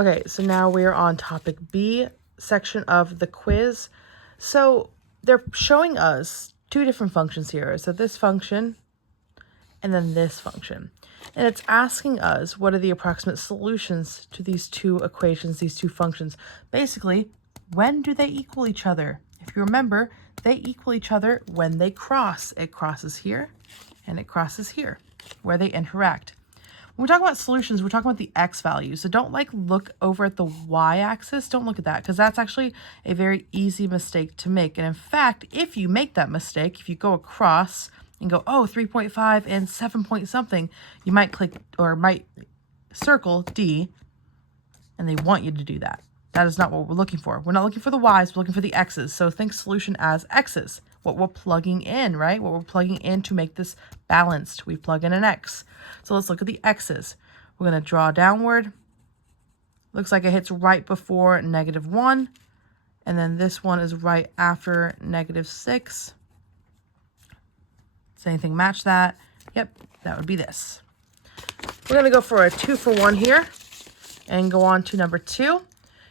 Okay, so now we're on topic B section of the quiz. So they're showing us two different functions here. So this function and then this function. And it's asking us what are the approximate solutions to these two equations, these two functions. Basically, when do they equal each other? If you remember, they equal each other when they cross. It crosses here and it crosses here, where they interact. When we talk about solutions, we're talking about the x value. So don't look over at the y-axis. Don't look at that because that's actually a very easy mistake to make. And in fact, if you make that mistake, if you go across and go, oh, 3.5 and 7 point something, you might click or might circle D, and they want you to do that. That is not what we're looking for. We're not looking for the y's, we're looking for the x's. So think solution as x's, what we're plugging in, right? What we're plugging in to make this balanced. We plug in an x. So let's look at the x's. We're going to draw downward. Looks like it hits right before -1. And then this one is right after -6. Does anything match that? Yep, that would be this. We're going to go for a 2 for 1 here and go on to number 2.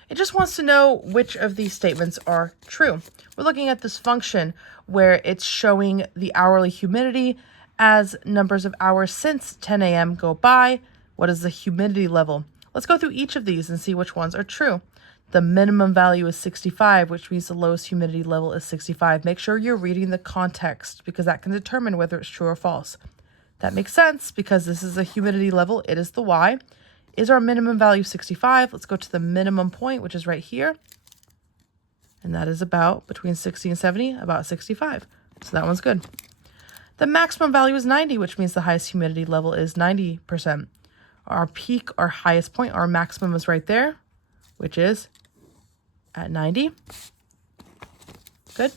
It just wants to know which of these statements are true. We're looking at this function where it's showing the hourly humidity as numbers of hours since 10 a.m. go by. What is the humidity level? Let's go through each of these and see which ones are true. The minimum value is 65, which means the lowest humidity level is 65. Make sure you're reading the context because that can determine whether it's true or false. That makes sense because this is a humidity level. It is the y. Is our minimum value 65? Let's go to the minimum point, which is right here. And that is about between 60 and 70, about 65. So that one's good. The maximum value is 90, which means the highest humidity level is 90%. Our peak, our highest point, our maximum is right there, which is at 90. Good.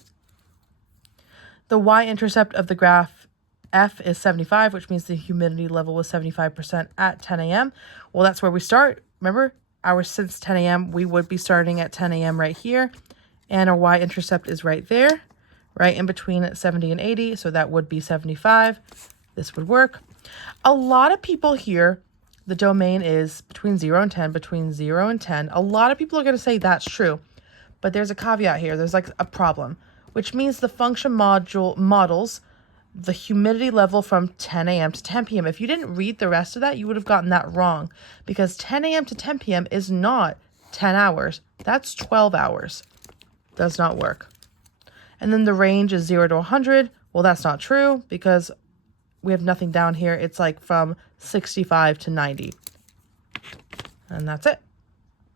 The y-intercept of the graph F is 75, which means the humidity level was 75% at 10 a.m. Well, that's where we start. Remember, hours since 10 a.m., we would be starting at 10 a.m. right here. And our y-intercept is right there, right in between 70 and 80. So that would be 75. This would work. A lot of people here, the domain is between 0 and 10, between 0 and 10. A lot of people are going to say that's true. But there's a caveat here. There's like a problem, which means the function models the humidity level from 10 a.m. to 10 p.m. If you didn't read the rest of that, you would have gotten that wrong because 10 a.m. to 10 p.m. is not 10 hours. That's 12 hours. Does not work. And then the range is 0 to 100. Well, that's not true because we have nothing down here. It's like from 65 to 90. And that's it.